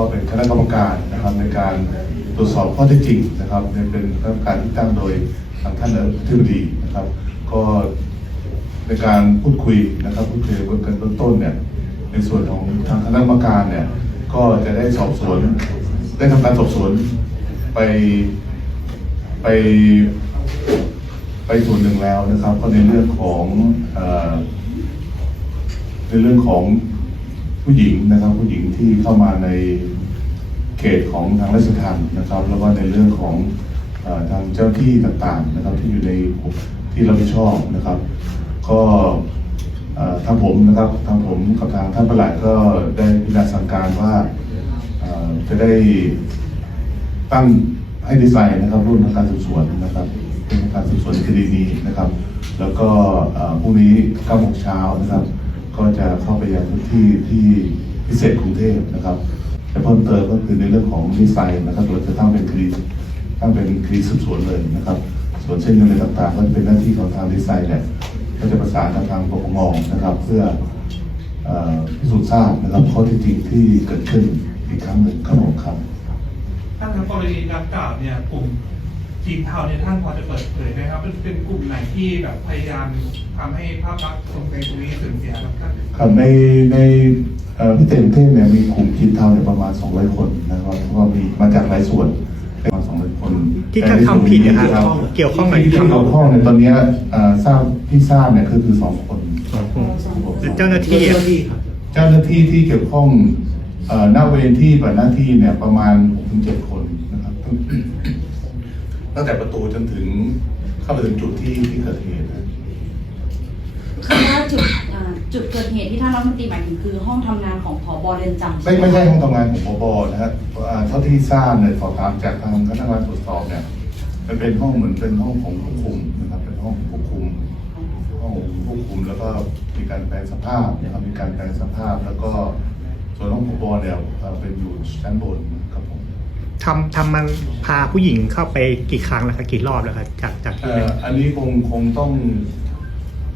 ก็เป็นคณะกรรมการนะครับในการตรวจสอบข้อเท็จจริงนะครับเป็นคณะกรรมการที่ตั้งโดยทางท่านอธิบดีนะครับ ก็ในการพูดคุยนะครับพูดคุยกันเบื้องต้นเนี่ยในส่วนของทางคณะกรรมการเนี่ยก็จะได้สอบสวน ได้ทำการสอบสวนไปไปไปส่วนหนึ่งแล้วนะครับ ก็ในเรื่องของอในเรื่องของ ผู้หญิงนะครับผู้หญิงที่เข้ามาในเขตของทางราชทัณฑ์นะครับ แล้วก็ในเรื่องของอทางเจ้าที่ต่างๆนะครับที่อยู่ในที่รับผิดชอบนะครับ ก็ทางผมนะครับทางผมกับทางท่านประหลัดก็ได้พิจารณาสั่งการว่าจะได้ตั้งให้ดีไซน์นะครับรุ่นทางการสืบสวนนะครับเป็นการสืบสวนคดีนี้นะครับ แล้วก็พรุ่งนี้9โมงเช้านะครับ ก็จะเข้าไปยังพื้นที่ที่พิเศษกรุงเทพนะครับแต่เพิ่มเติมก็คือในเรื่องของดีไซน์นะครับเราจะตั้งเป็นคดีตั้งเป็นคดีสืบสวนเลยนะครับ ส่วนเช่นเงินอะไรต่างๆก็จะเป็นหน้าที่ของทางดีไซน์เนี่ยก็จะประสานกับทางปปงนะครับ เพื่อเอ่อพิสูจน์ทราบนะครับข้อเท็จจริงที่เกิดขึ้นอีกครั้งหนึ่งครับผมครับท่านครับกรณีดังกล่าวเนี่ยกลุ่ม จีนเทาเนี่ยท่านพอจะเปิดเผยไหมครับเป็นเป็นกลุ่มไหนที่แบบพยายามทำให้ภาพลักษณ์ตรงในตรงนี้เสื่อมเสียครับท่านครับในในเอ่อพิเศษกรุงเทพเนี่ยมีกลุ่มจีนเทาเนี่ยประมาณ 200 คนนะครับก็มีมาจากหลายส่วนประมาณ200 คนที่กระทำผิดนะครับแต่ในส่วนเกี่ยวข้องกับที่เกี่ยวข้องในยตอนเนี้ยเอ่อทราบที่ทราบเนี่ยคือคือสองคนสองคนแล้วเจ้าหน้าที่อะ เจ้าหน้าที่ที่เกี่ยวข้องเอ่อหน้าเวรที่ปฏิบัติหน้าที่เนี่ยประมาณ6-7คนนะครับ ตั้งตั้งแต่ประตูจนถึงเข้าไปถึงจุดที่ที่เกิดเหตุนะคือว่าจุดอ่าจุดเกิดเหตุที่ท่านรัฐมนตรีหมายถึงคือห้องทำงานของผบเรือนจำไม่ไม่ใช่ห้องทำงานของปบนะครับอ่าเท่าที่ทราบเนี่ยสอบถามจากทางคณะกรรมการตรวจสอบเนี่ยมันเป็นห้องเหมือนเป็นห้องของผู้คุมนะครับเป็นห้องผู้คุม ห้องผู้คุมแล้วก็มีการแปลงสภาพนะครับมีการแปลงสภาพ แล้วก็ส่วนห้องปบเนี่ยเอ่อเป็นอยู่ชั้นบนครับผม ทำทำมันพาผู้หญิงเข้าไปกี่ครั้งแล้วครับกี่รอบแล้วครับจากจากที่เอ่ออันนี้คงคงต้อง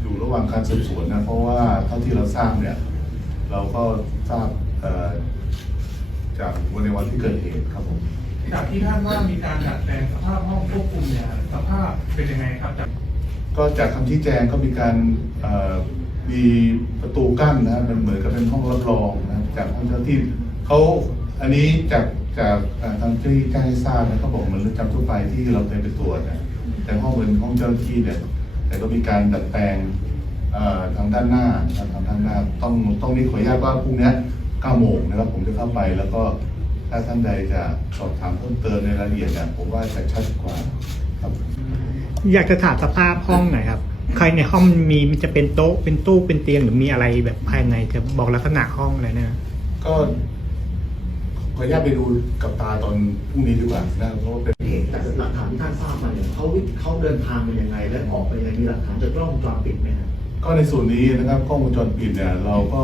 อยู่ระหว่างการสืบสวนนะเพราะว่าเท่าที่เราทราบเนี่ย เราก็ทราบเอ่อจากวันในวันที่เกิดเหตุครับผม จากที่ท่านว่ามีการดัดแปลงสภาพห้องควบคุมเนี่ยสภาพเป็นยังไงครับจากก็จากคำชี้แจงก็มีการเอ่อมีประตูกั้นนะครับมันเหมือนกับเป็นห้องรับรองนะครับจากห้องเจ้าที่เขาอันนี้จาก จากเอ่อทางที่แจ้งให้ทราบนะเขาบอกเหมือนเรือนจำทั่วไปที่เราเคยไปตรวจนะแต่ห้องเป็นห้องเจ้าที่เนี่ยแต่ก็มีการดัดแปลงเอ่อทางด้านหน้าทางทางด้านหน้าต้องต้องนี่ขออนุญาตว่าพรุ่งนี้9โมงนะครับผมจะเข้าไปแล้วก็ถ้าท่านใดจะสอบถามเพิ่มเติมในรายละเอียดเนี่ยผมว่าจะชัดกว่าครับ อยากจะถามสภาพห้องหน่อยครับ ใครในห้องมีมันจะเป็นโต๊ะเป็นตู้เป็นเตียงหรือมีอะไรแบบภายในจะบอกลักษณะห้องอะไรนะ ก็ ขออนุญาตไปดูกับตาตอนพรุ่งนี้ดีกว่านะเพราะว่าเป็นเหตุจากหลักฐานที่ท่านทราบมาเนี่ยเขาวิเขาเดินทางมายังไง และออกไปยังไงมีหลักฐานจากกล้องวงจรปิดไหมครับก็ในส่วนนี้นะครับกล้องวงจรปิดเนี่ยเราก็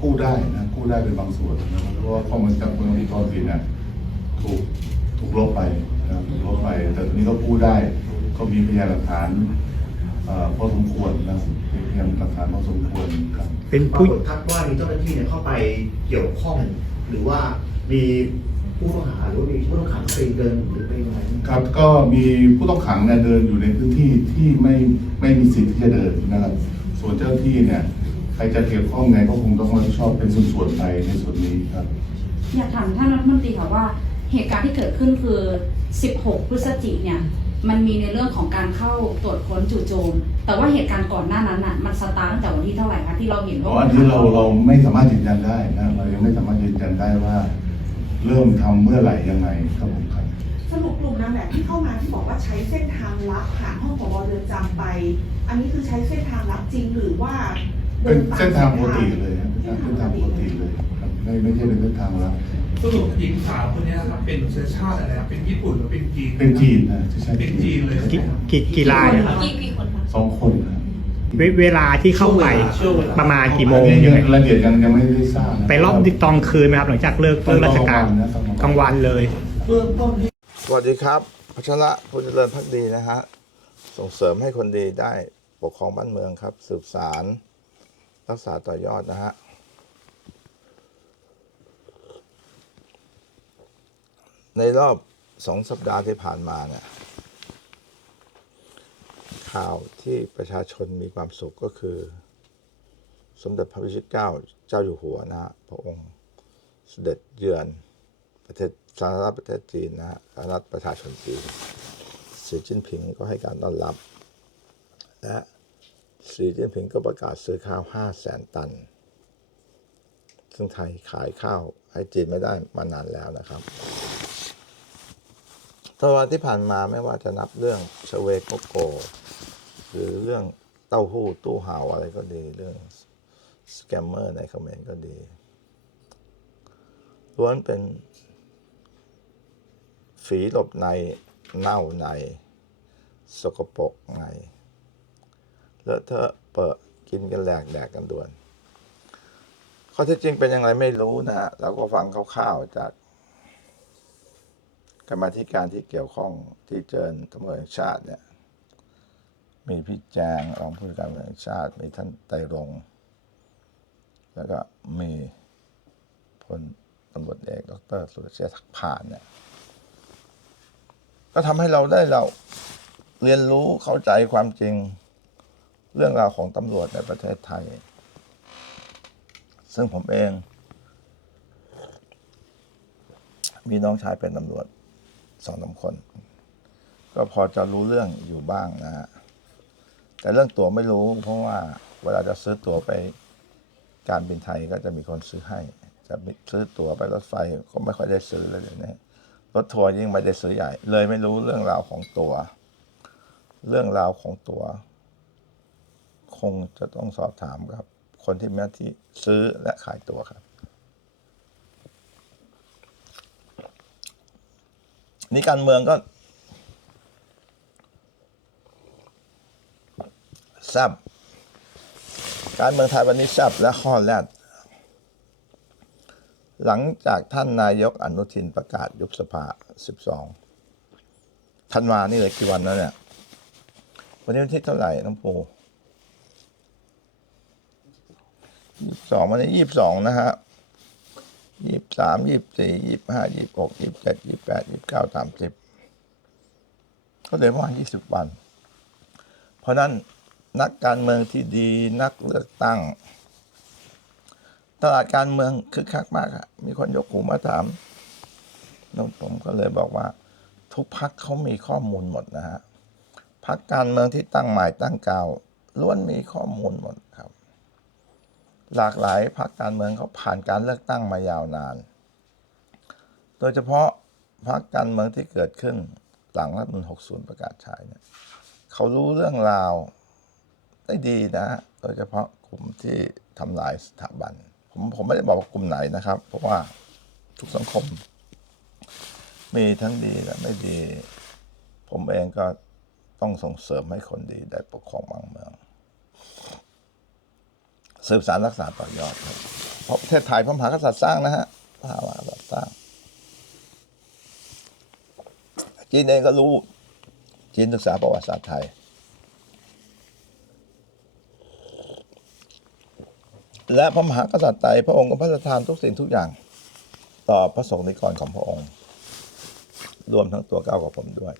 กู้ได้นะกู้ได้เป็นบางส่วนนะครับเพราะว่าข้อมูลจากกล้องวงจรปิดเนี่ยถูกถูกลบไปนะครับถูกลบไป แต่ตอนนี้ก็กู้ได้ ก็มีพยานหลักฐานเอ่อพอสมควรนะครับมีพยานหลักฐานพอสมควรครับเป็นปราผู้กฏทักว่ามีเจ้าหน้าที่เนี่ยเข้าไปเกี่ยวข้อง หรือว่ามีผู้ต้องหาหรือว่ามีผู้ต้องขังไปเดินหรือไปยังไงครับก็มีผู้ต้องขังเนี่ยเดินอยู่ในพื้นที่ที่ไม่ไม่มีสิทธิ์ที่จะเดินนะครับ ส่วนเจ้าหน้าที่เนี่ยใครจะเกี่ยวข้องไงก็คงต้องรับผิดชอบเป็นส่วนๆไปในส่วนนี้ครับ อยากถามท่านรัฐมนตรีค่ะว่าเหตุการณ์ที่เกิดขึ้นคือ 16 พฤศจิกเนี่ย มันมีในเรื่องของการเข้าตรวจค้นจู่โจม แต่ว่าเหตุการณ์ก่อนหน้านั้นน่ะมันสตาร์ทตั้งแต่วันที่เท่าไหร่คะที่เราเห็นเพว่าราะอันนี้เราเราไม่สามารถยืนยันได้นะเรายังไม่สามารถยืนยันได้ว่า เริ่มทำเมื่อไหร่ยังไงครับผมครับ สรุปกลุ่มนั้นแหละที่เข้ามาที่บอกว่าใช้เส้นทางลัดผ่านห้องผบเรือนจำไป อันนี้คือใช้เส้นทางลัดจริงหรือว่าเป็นเส้นทางปกติเลยครับเป็นเส้นทางปกติเลยครับไม่ไม่ใช่เป็นเส้นทางลัดสรุปหญิงสาวคนนี้นะครับ เป็นเชื้อชาติอะไรครับเป็นญี่ปุ่นหรือเป็นจีนเป็นจีนนะใช่ใช่เป็นจีนเลยกี่กี่กี่รายอะครับกี่กี่คนคะสองคนนะเวเวลาที่เข้าไปประมาณกี่โมงอันนี้ยัยังงไงรายละเอียดยังยังไม่ได้ทราบนะ ไปรอบตอนคืนไหมครับหลังจากเลิกเลิกราชการกลางวันเลย สวัสดีครับพัชระผู้เจริญพักดีนะฮะ ส่งเสริมให้คนดีได้ปกครองบ้านเมืองครับ สืบสารรักษาต่อยอดนะฮะ ในรอบสองสัปดาห์ที่ผ่านมาเนี่ยข่าวที่ประชาชนมีความสุขก็คือ สมเด็จพระพิชิตเกล้าเจ้าอยู่หัวนะฮะพระองค์เสด็จเยือนประเทศสาธารณรัฐประเทศจีนนะฮะสาธารณรัฐประชาชนจีนสีจิ้นผิงก็ให้การต้อนรับ และสีจิ้นผิงก็ประกาศซื้อข้าว 5 0 0แสนตัน ซึ่งไทยขายข้าวให้จีนไม่ได้มานานแล้วนะครับ ตลอดที่ผ่านมาไม่ว่าจะนับเรื่องชเวโกโก หรือเรื่องเต้าหู้ตู้ห่าวอะไรก็ดี เรื่องสแกมเมอร์ในคอมเมนต์ก็ดีล้วนเป็น ฝีหลบในเน่าใน สกปรกในเลอะเทอะเปิดกินกันแหลกแดกกันด่วนข้อเท็จจริงเป็นยังไงไม่รู้นะฮะเราก็ฟังคร่าวๆจาก กรรมธิการที่เกี่ยวข้องที่เจิญตำรวจแห่งชาติเนี่ย มีพี่แจงรองผู้การตำรวจแห่งชาติ มีท่านไตรรงแล้วก็มีพลตำรวจเอกดรสุรเชษฐ์ทักผ่านเนี่ย ก็ทำให้เราได้เราเรียนรู้เข้าใจความจริงเรื่องราวของตำรวจในประเทศไทย ซึ่งผมเอง มีน้องชายเป็นตำรวจ สองสามคน ก็พอจะรู้เรื่องอยู่บ้างนะฮะแต่เรื่องตั๋วไม่รู้ เพราะว่าเวลาจะซื้อตั๋วไปการบินไทยก็จะมีคนซื้อให้ จะซื้อตั๋วไปรถไฟก็ไม่ค่อยได้ซื้อเลยเดี๋ยรถทัวร์ยิ่งไม่ได้ซื้อใหญ่ เลยไม่รู้เรื่องราวของตั๋วเรื่องราวของตั๋วคงจะต้องสอบถามครับ คนที่มีหน้าที่ซื้อและขายตั๋วครับ นี่การเมืองก็แซบการเมืองไทยวันนี้แซบและข้อแรกหลังจากท่านนายกอนุทินประกาศยุบสภา 12 ธันวานี่เลยกี่วันแล้วเนี่ย วันนี้วันที่เท่าไหร่น้องปูยี่สิบสองวันนี้ยี่สิบสองนะฮะ ยี่สิบสามยี่สิบสี่ยี่สิบห้ายี่สิบหกยี่สิบเจ็ดยี่สิบแปดยี่สิบเก้าสามสิบก็เหลือประมาณยี่สิบวัน เพราะนั้นนักการเมืองที่ดีนักเลือกตั้ง ตลาดการเมืองคึกคักมากอะมีคนยกหูมาถามแล้วผมก็เลยบอกว่า ทุกพักเขามีข้อมูลหมดนะฮะพักการเมืองที่ตั้งใหม่ตั้งเก่าล้วนมีข้อมูลหมดครับ หลากหลายพักการเมืองเขาผ่านการเลือกตั้งมายาวนาน โดยเฉพาะพักการเมืองที่เกิดขึ้นหลังรัฐธรรมนูล60 ประกาศใช้เนี่ยเขารู้เรื่องราวได้ดีนะ โดยเฉพาะกลุ่มที่ทำลายสถาบัน ผมผมไม่ได้บอกว่ากลุ่มไหนนะครับ เพราะว่าทุกสังคม มีทั้งดีและไม่ดี ผมเองก็ต้องส่งเสริมให้คนดีได้ปกครองบานเมือง สืบสารรักษาต่อยอดครับเพราะประเทศไทยพระมหากษัตริย์สร้างนะฮะพระมหากษัตริย์สร้างจีนเองก็รู้จีนศึกษาประวัติศาสตร์ไทย และพระมหากษัตริย์ไตรพระองค์ก็พระราชทานทุกสิ่งทุกอย่าง ต่อพระสงฆ์นิกรของพระองค์ รวมทั้งตัวเก้ากับผมด้วย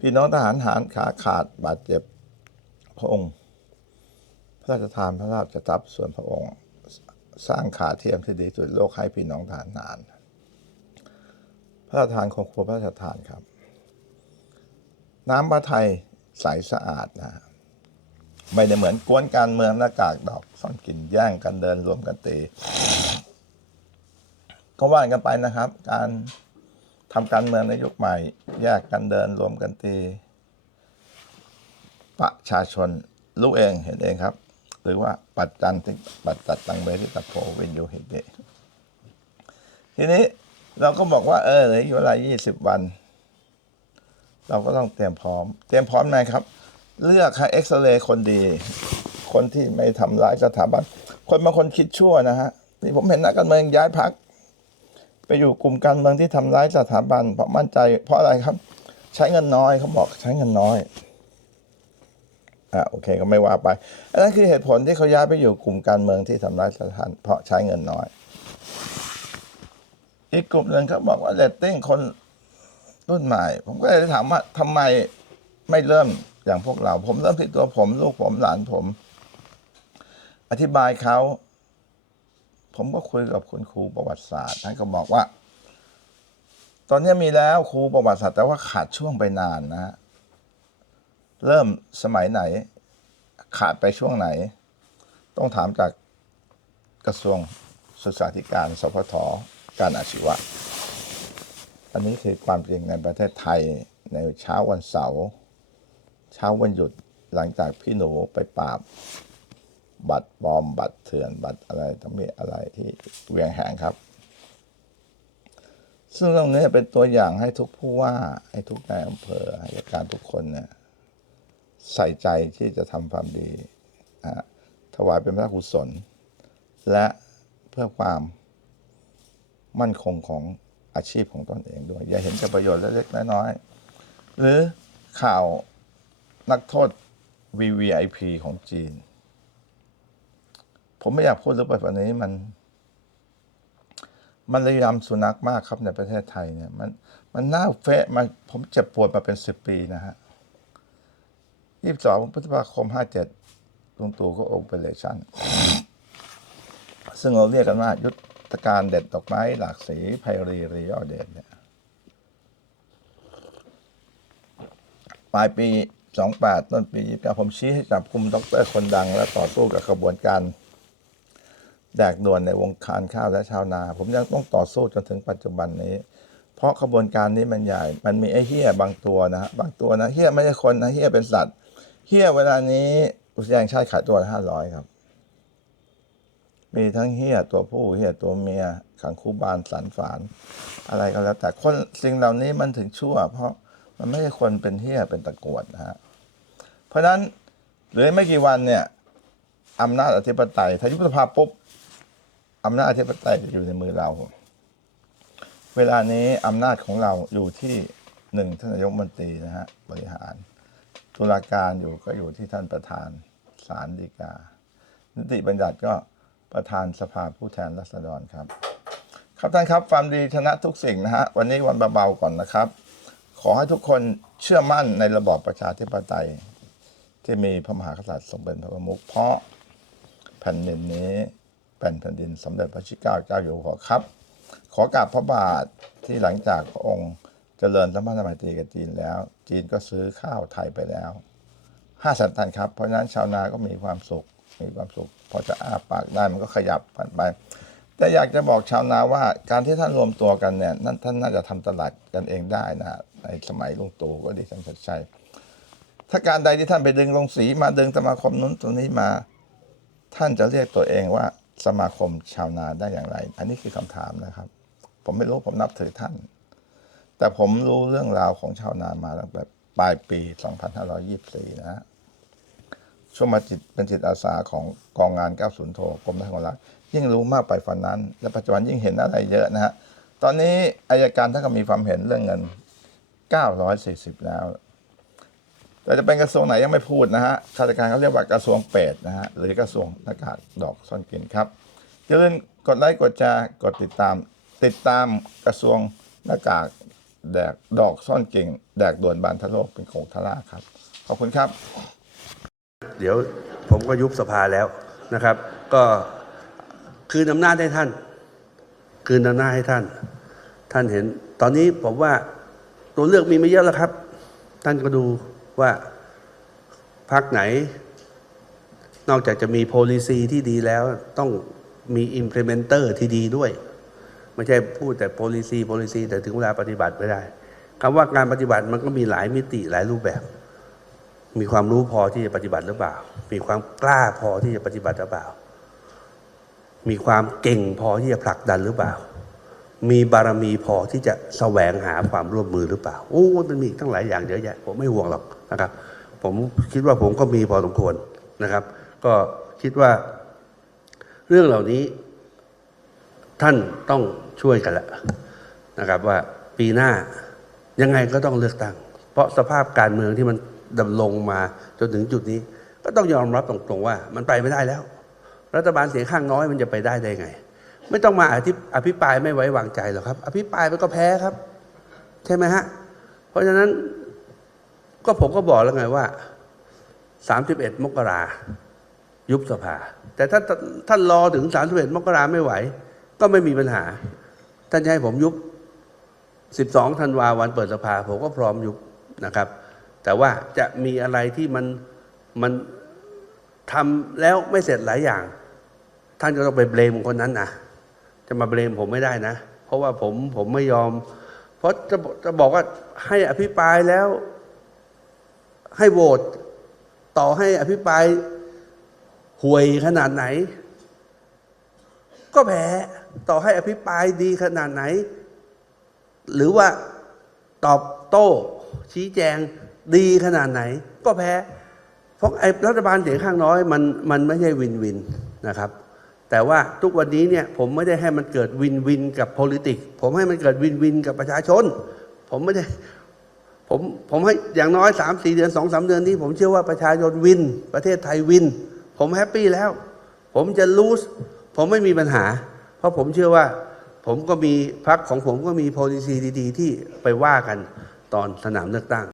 พี่น้องทหารหารขาขาดบาดเจ็บพระองค์ พระราชทานพระราชทรัพย์ส่วนพระองค์สร้างขาเทียมที่ดีสุดโลกให้พี่น้องทหารหารพระราชทานของครัวพระราชทานครับ น้ำพระไทยใสสะอาดนะไม่ได้เหมือนกวนการเมืองหน้ากากดอกซ่อนกลิ่นแย่งกันเดินรวมกันตีก็ว่ากันไปนะครับ การทำการเมืองในยุคใหม่ แยกกันเดินรวมกันตี ประชาชนรู้เองเห็นเองครับ หรือว่าปัจจันติปัจจัดตังเบทิตาโพวินโยหิเดทีนี้เราก็บอกว่าเออเหลืออยู่เวลา20วัน เราก็ต้องเตรียมพร้อม เตรียมพร้อมไงครับ เลือกให้เอ็กซเรย์คนดี คนที่ไม่ทำร้ายสถาบัน คนบางคนคิดชั่วนะฮะนี่ผมเห็นนักการเมืองย้ายพัก ไปอยู่กลุ่มการเมืองที่ทำร้ายสถาบันเพราะมั่นใจ เพราะอะไรครับ ใช้เงินน้อยเขาบอกใช้เงินน้อย อะโอเคก็ไม่ว่าไป อันนั้นคือเหตุผลที่เขาย้ายไปอยู่กลุ่มการเมืองที่ทำร้ายสถานเพราะใช้เงินน้อย อีกกลุ่มหนึ่งเขาบอกว่าเรตติ้งคนรุ่นใหม่ ผมก็เลยถามว่าทำไมไม่เริ่มอย่างพวกเรา ผมเริ่มที่ตัวผมลูกผมหลานผม อธิบายเขาผมก็คุยกับคุณครูประวัติศาสตร์ท่านก็บอกว่า ตอนนี้มีแล้วครูประวัติศาสตร์แต่ว่าขาดช่วงไปนานนะฮะ เริ่มสมัยไหน ขาดไปช่วงไหน ต้องถามจากกระทรวงศึกษาธิการ สพทการอาชีวะ อันนี้คือความจริงในประเทศไทยในเช้าวันเสาร์เช้าวันหยุดหลังจากพี่หนูไปปราบ บัตรปลอมบัตรเถื่อนบัตรอะไรต้องมีอะไรที่เวียงแหงครับ ซึ่งตรงนี้เป็นตัวอย่างให้ทุกผู้ว่าให้ทุกนายอำเภอให้การทุกคนเนี่ย ใส่ใจที่จะทำความดี ถวายเป็นพระกุศล และเพื่อความมั่นคงของอาชีพของตนเองด้วย อย่าเห็นแต่ประโยชน์เล็กๆน้อยๆ หรือข่าวนักโทษ VVIP ของจีน ผมไม่อยากพูดเรื่องแบบนี้มัน มันระยำสุนัขมากครับในประเทศไทยเนี่ย มันมันน่าเฟะมาผมเจ็บปวดมาเป็นสิบปีนะฮะ ยี่สิบสองพฤษภาคมห้าเจ็ดลุงตู่ก็โอเปอเรชั่น ซึ่งเราเรียกกันว่า ยุทธการเด็ดดอกไม้ หลากสีไพรีรียอเดชเนี่ยปลายปีสองแปดต้นปียี่สิบผมชี้ให้จับกลุ่มดรคนดัง และต่อสู้กับขบวนการแดกด่วนในวงการข้าวและชาวนา ผมยังต้องต่อสู้จนถึงปัจจุบันนี้ เพราะขบวนการนี้มันใหญ่ มันมีไอ้เฮี้ยบางตัวนะฮะบางตัวนะเฮี้ยไม่ใช่คนนะเฮี้ยเป็นสัตว์ เฮี้ยเวลานี้อุทยานชาติขายตัวห้าร้อยครับมีทั้งเฮี้ยตัวผู้เฮี้ยตัวเมียขังคูบานสันฝาน อะไรก็แล้ว แต่คนสิ่งเหล่านี้มันถึงชั่ว เพราะมันไม่ใช่คนเป็นเฮี้ยเป็นตะกวดนะฮะเพราะฉะนั้นเหลือไม่กี่วันเนี่ยอำนาจอธิปไตยถ้ายุบสภาปุ๊บอำนาจอธิปไตยจะอยู่ในมือเรา เวลานี้อำนาจของเราอยู่ที่หนึ่งท่านนายกมนตรีนะฮะบริหาร ตุลาการอยู่ก็อยู่ที่ท่านประธานศาลฎีกา นิติบัญญัติก็ประธานสภาผู้แทนราษฎรครับ ครับท่านครับความดีชนะทุกสิ่งนะฮะวันนี้วันเบาๆก่อนนะครับ ขอให้ทุกคนเชื่อมั่นในระบอบประชาธิปไตย ที่มีพระมหากษัตริย์ทรงเป็นพระประมุขเพราะแผ่นดินนี้เป็นแผ่นดินสมเด็จพระชิก้าเจ้าอยู่หัวครับ ขอกราบพระบาทที่หลังจากพระองค์ เจริญสัมพันธไมตรีกับจีนแล้ว จีนก็ซื้อข้าวไทยไปแล้วห้าแสนตันครับ เพราะฉะนั้นชาวนาก็มีความสุข มีความสุข พอจะอ้าปากได้มันก็ขยับผ่านไป แต่อยากจะบอกชาวนาว่าการที่ท่านรวมตัวกันเนี่ยนั่นท่านน่าจะทำตลาดกันเองได้นะ ในสมัยลุงตู่ก็ดีท่านชัดชัยถ้าการใดที่ท่านไปดึงลงสีมาดึงสมาคมนู้นตรงนี้มา ท่านจะเรียกตัวเองว่าสมาคมชาวนาได้อย่างไร อันนี้คือคำถามนะครับ ผมไม่รู้ผมนับถือท่าน แต่ผมรู้เรื่องราวของชาวนามาตั้งแต่ปลายปี 2524 นะฮะช่วงมาจิตเป็นจิตอาสาของกองงาน 90 โทกรมทหารรักยิ่งรู้มากไปฝันนั้น และปัจจุบันยิ่งเห็นอะไรเยอะนะฮะ ตอนนี้อายการท่านก็มีความเห็นเรื่องเงิน 940 แล้ว แต่จะเป็นกระทรวงไหนยังไม่พูดนะฮะข้าราชการเขาเรียกว่ากระทรวงเป็ดนะฮะ หรือกระทรวงหน้ากากดอกซ่อนกลิ่นครับอย่าลืมกดไลค์กดแชร์กดติดตาม ติดตามกระทรวงหน้ากาก แดกดอกซ่อนเก่ง แดกด่วนบานทะโลกเป็นของทล่าครับ ขอบคุณครับ เดี๋ยวผมก็ยุบสภาแล้วนะครับ ก็คืนอำนาจให้ท่าน คืนอำนาจให้ท่าน ท่านเห็น ตอนนี้ผมว่าตัวเลือกมีไม่เยอะแล้วครับ ท่านก็ดูว่าพักไหน นอกจากจะมี policy ที่ดีแล้วต้องมี implementer ที่ดีด้วย ไม่ใช่พูดแต่ policy policy แต่ถึงเวลาปฏิบัติไม่ได้คำว่าการปฏิบัติมันก็มีหลายมิติหลายรูปแบบ มีความรู้พอที่จะปฏิบัติหรือเปล่า มีความกล้าพอที่จะปฏิบัติหรือเปล่า มีความเก่งพอที่จะผลักดันหรือเปล่า มีบารมีพอที่จะแสวงหาความร่วมมือหรือเปล่า โอ้มันมีอีกตั้งหลายอย่างเยอะแยะ ผมไม่ห่วงหรอกนะครับ ผมคิดว่าผมก็มีพอสมควรนะครับ ก็คิดว่า เรื่องเหล่านี้ ท่านต้องช่วยกันแหละนะครับว่าปีหน้ายังไงก็ต้องเลือกตั้ง เพราะสภาพการเมืองที่มันดำรงมาจนถึงจุดนี้ ก็ต้องยอมรับตรงๆว่า มันไปไม่ได้แล้ว รัฐบาลเสียงข้างน้อยมันจะไปได้ได้ไง ไม่ต้องมาอภิอภิปรายไม่ไว้วางใจหรอกครับ อภิปรายไปก็แพ้ครับ ใช่ไหมฮะเพราะฉะนั้นก็ผมก็บอกแล้วไงว่า 31 มกรายุบสภา แต่ถ้าท่านรอถึง 31 มกราไม่ไหว ก็ไม่มีปัญหา ท่านจะให้ผมยุบ 12ธันวาวันเปิดสภา ผมก็พร้อมยุบนะครับ แต่ว่าจะมีอะไรที่มันมันทำแล้วไม่เสร็จหลายอย่าง ท่านก็ต้องไปเบลมคนนั้นนะจะมาเบลมผมไม่ได้นะ เพราะว่าผมผมไม่ยอม เพราะจะจะบอกว่าให้อภิปรายแล้ว ให้โหวตต่อให้อภิปรายห่วยขนาดไหน ก็แพ้ ต่อให้อภิปรายดีขนาดไหน หรือว่าตอบโต้ ชี้แจงดีขนาดไหน ก็แพ้ เพราะไอ้รัฐบาลเสียงข้างน้อยมันมันไม่ใช่วินวินนะครับ แต่ว่าทุกวันนี้เนี่ยผมไม่ได้ให้มันเกิดวินวินกับ politics ผมให้มันเกิดวินวินกับประชาชน ผมไม่ได้ผมผมให้อย่างน้อยสามสี่เดือนสองสามเดือนนี้ผมเชื่อว่าประชาชนวิน ประเทศไทยวิน ผมแฮปปี้แล้ว ผมจะรู้ผมไม่มีปัญหา ราะผมเชื่อว่า ผมก็มีพักของผมก็มีโพลิซีดี ๆ ที่ไปว่ากันตอนสนามเลือกตั้ง